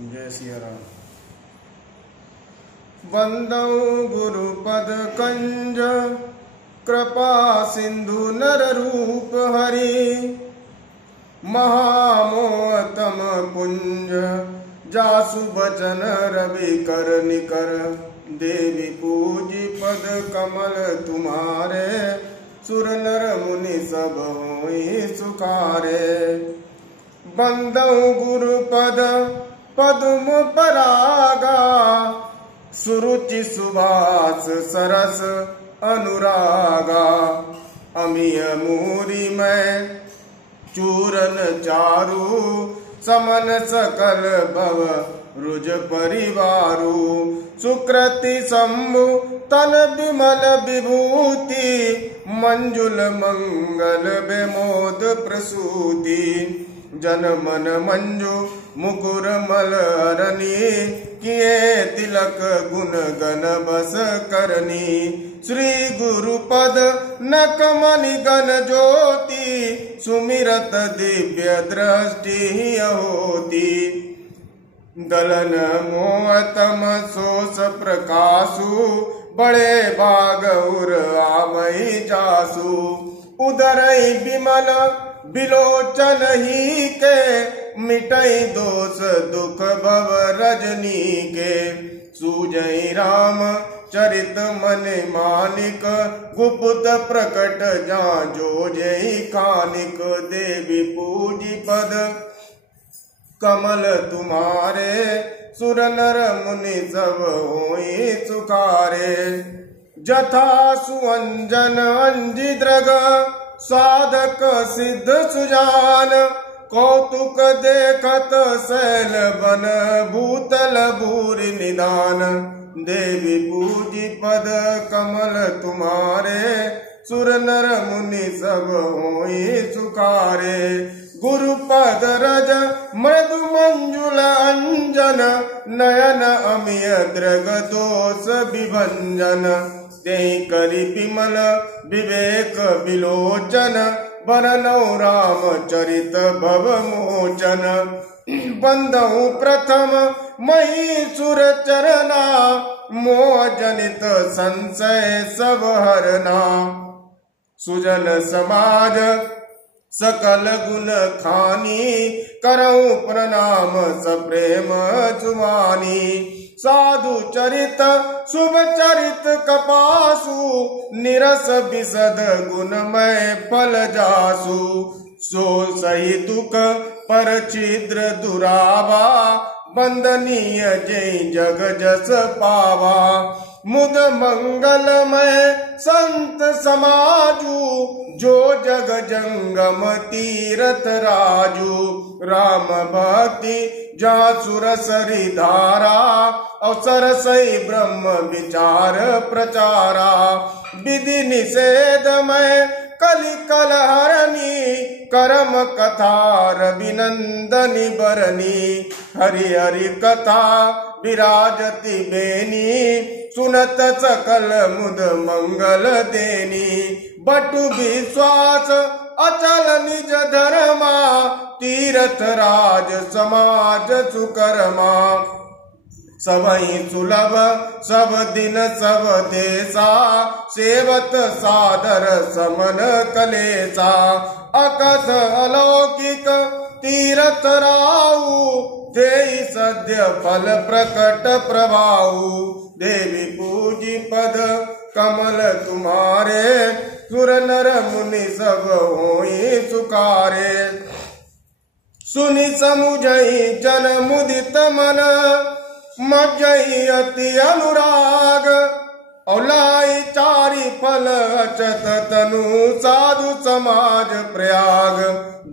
जय सिया राम। वंदौ गुरुपद कंज कृपा सिंधु नर रूप हरि महामोहतम पुंज जासु बचन रवि कर निकर देवी पूजी पद कमल तुम्हारे सुर नर मुनि सब होई सुखारे। बंदौ गुरुपद पद्म परागा सुरुचि सुभाष सरस अनुरागा अमीय मूरी में चूरन चारु समन सकल भव रुज परिवारु सुकृति शंभु तन विमल विभूति मंजुल मंगल बेमोद प्रसूति जन मन मंजु मुकुर मल अरनी किए तिलक गुण गण बस करनी श्री गुरुपद नकमणि गण ज्योति सुमिरत दिव्य दृष्टि होती दलन मोहतम सोस प्रकाशु बड़े बाग उर आवई जासु उदरई विमल बिलोचन ही के मिटई दोष दुख भव रजनी के सूजई राम चरित मन मानिक गुप्त प्रकट जा जो जय कानिक देवी पूजी पद कमल तुम्हारे सुर नर मुनि सब होई सुखारे जथा सुअंजन अंजिद्रग साधक सिद्ध सुजान कौतुक देखत शैल बन भूतल भूरि निदान देवी पूजी पद कमल तुम्हारे सुर नर मुनि सब होई सुखारे गुरुपद रज मृदु मंजुल अंजन नयन अमिय दृग दोष विभंजन तेहि करि विमल विवेक विलोचन बरनौ राम चरित भव मोचन बंदौ प्रथम महीसुर चरना मोह जनित संशय सब हरना सुजन समाज सकल गुण खानी करऊं प्रणाम सप्रेम जुमानी साधु चरित शुभ चरित कपासु निरस विशद गुणमय फल जासु सो सही दुख पर छिद्र दुरावा बंदनीय जय जग जस पावा मुद मंगलमय संत समाजु जो जग जंगम तीरथ राजू राम भक्ति जहाँ सुरसरी धारा अवसर सही ब्रह्म विचार प्रचारा विधि निषेध में कलि कलहरणी करम कथा रविनंदनी बरनी हरि हरि कथा विराजति बेनी सुनत सकल मुद मंगल देनी बटु विश्वास अचल निज धर्मा तीर्थ राज समाज सुकर्मा सबहि सुलभ सब दिन सब देशा सेवत सादर समन कलेसा अकथ अलौकिक तीर्थ राऊ देहि सद्य फल प्रकट प्रभाऊ देवी पूजी पद कमल तुम्हारे सुर नर मुनि सब होई सुखारे सुनि समुझई जन मुदित मन मज्जई अति अनुराग औलाई चारि फल अचत तनु साधु समाज प्रयाग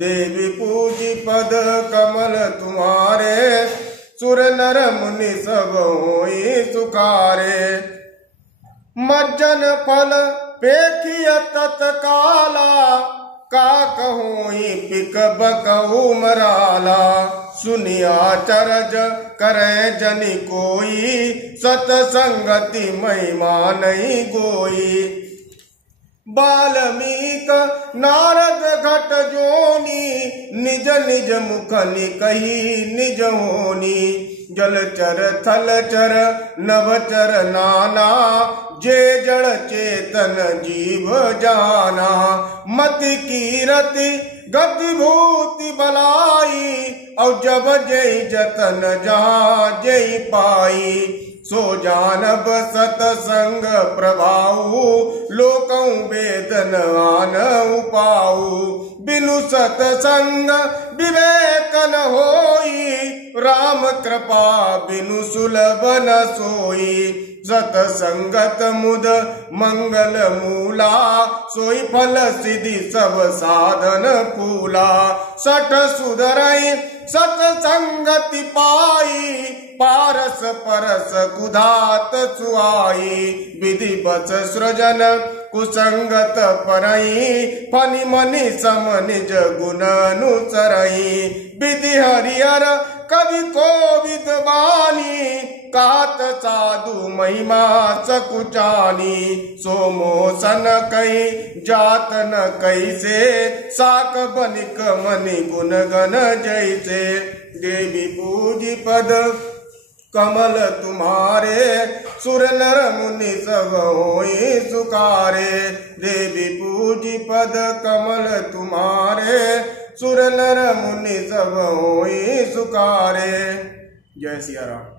देवी पूजी पद कमल तुम्हारे सुर नर मुनि सब होई सुखारे मज्जन फल पेखिय तत्काला का कहोई पिक बकहु मराला सुनिया चरज करे जनि कोई सतसंगति महिमा नहीं गोई बाल्मीक नारद घट जोनी निज निज मुख निकही निज होनी जलचर थलचर नभचर नाना, जे जड़ चेतन जीव जाना। मति कीरति गति भूति बलाई, और जब जय जतन जहाँ जय पाई। सो जानब सतसंग प्रभाऊ, लोकं वेदन आन उपाऊ। बिनु सतसंग विवेक न होई, राम कृपा बिनु सुलभ न सोई। सतसंगत मुद मंगल मूला, सोई फल सिद्धि सब साधन फूला। सठ सुधरई सतसंगति पाई, पारस परस कुधात सुआई। विधि बस सृजन कुसंगत परई, फनि मनि सम निज गुण अनुसरई। विधि हरिहर कवि कोविद बानी, कात साधु महिमा सकुचानी। सो मोसन कई जात न कैसे, साक बनिक मनि गुण गण जैसे। देवी पूजी पद कमल तुम्हारे, सुर नर मुनि सब होई सुकारे। देवी पूजी पद कमल तुम्हारे, सुर नर मुनि सब होई सुकारे। जय सिया राम।